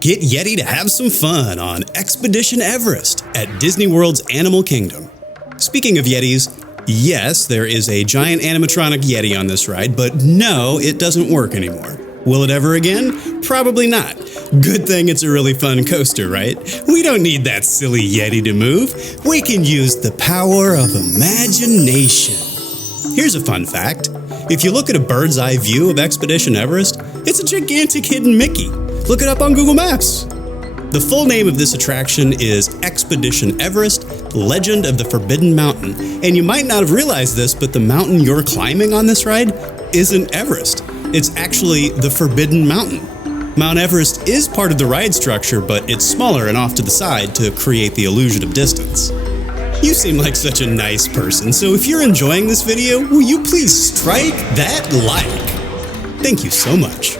Get Yeti to have some fun on Expedition Everest at Disney World's Animal Kingdom. Speaking of Yetis, yes, there is a giant animatronic Yeti on this ride, but no, it doesn't work anymore. Will it ever again? Probably not. Good thing it's a really fun coaster, right? We don't need that silly Yeti to move. We can use the power of imagination. Here's a fun fact. If you look at a bird's eye view of Expedition Everest, it's a gigantic hidden Mickey. Look it up on Google Maps. The full name of this attraction is Expedition Everest, Legend of the Forbidden Mountain. And you might not have realized this, but the mountain you're climbing on this ride isn't Everest. It's actually the Forbidden Mountain. Mount Everest is part of the ride structure, but it's smaller and off to the side to create the illusion of distance. You seem like such a nice person, so if you're enjoying this video, will you please strike that like? Thank you so much.